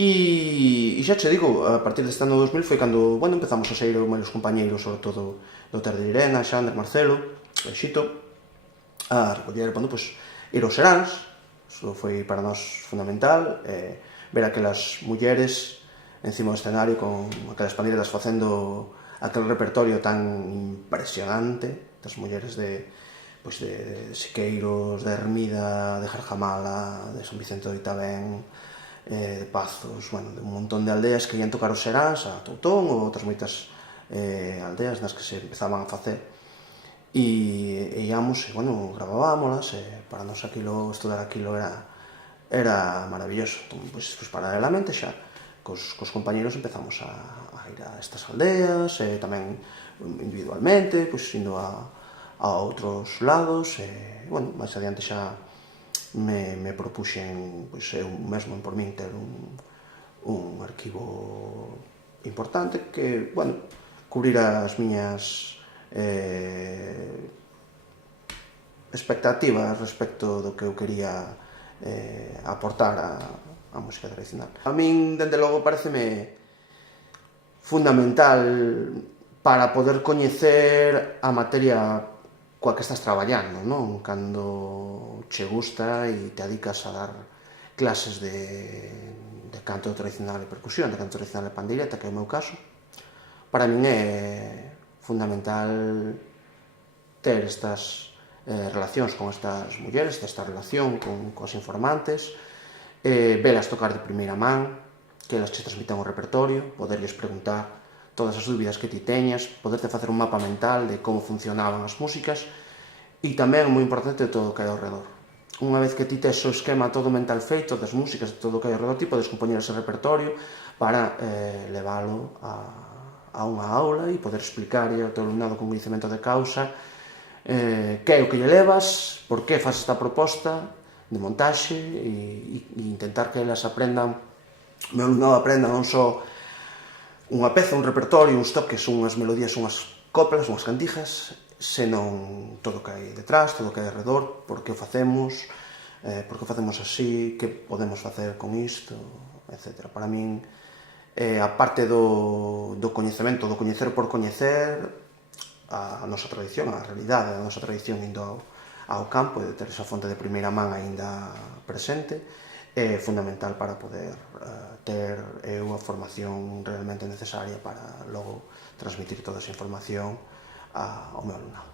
E xa che digo, a partir deste ano 2000 foi cando, bueno, empezamos a sair os meus compañeiros, sobre todo do Ter de Irena, Xander, Marcelo, Xito, a recoller, bueno, pues, ir aos seráns. Iso foi para nós fundamental, ver aquelas mulleres encima do escenario con aquelas pandeiras facendo aquel repertorio tan impresionante das mulleres de, pois, de Siqueiros, de Hermida, de Jarjamala, de San Vicente do Itabén, de Pazos, bueno, de un montón de aldeas que ian tocar os seráns, a Toutón ou outras moitas aldeas nas que se empezaban a facer. E íamos, e, bueno, gravábámolas, e para nós aquilo, estudar aquilo era maravilloso. Entón, pois, paralelamente xa, cos compañeros empezamos a ir a estas aldeas, e tamén individualmente, pois, indo a outros lados, e, bueno, máis adiante xa me propuxen, pois, eu mesmo por min ter un arquivo importante que, bueno, cubrira as miñas expectativas respecto do que eu quería aportar á música tradicional. A min, dende logo, pareceme fundamental para poder coñecer a materia coa que estás traballando, non? Cando che gusta e te dedicas a dar clases de canto tradicional e percusión, de canto tradicional e pandeireta, que é o meu caso, para min é fundamental ter estas relacións con estas mulleres, esta relación coas informantes, velas tocar de primeira man, que elas che transmitan o repertorio, poderlles preguntar todas as dúbidas que ti teñas, poderte facer un mapa mental de como funcionaban as músicas, e tamén, moi importante, todo o que hai ao redor. Unha vez que ti tes o esquema todo mental feito das músicas, de todo o que hai ao redor, ti podes compoñer ese repertorio para leválo a unha aula e poder explicar ao teu alumnado con coñecemento de causa que é o que lle levas, por que faz esta proposta de montaxe, e intentar que elas aprendan, o meu alumnado aprenda non só unha peza, un repertorio, uns toques, unhas melodías, unhas coplas, unhas cantijas, senón todo o que hai detrás, todo o que hai alrededor, por que o facemos así, que podemos facer con isto, etc. Para min, a parte do coñecemento, do coñecer por coñecer, a nosa tradición, a realidade da nosa tradición indo ao campo, e de ter esa fonte de primeira man aínda presente, é fundamental para poder ter unha formación realmente necesaria para logo transmitir toda esa información ao meu alumnado.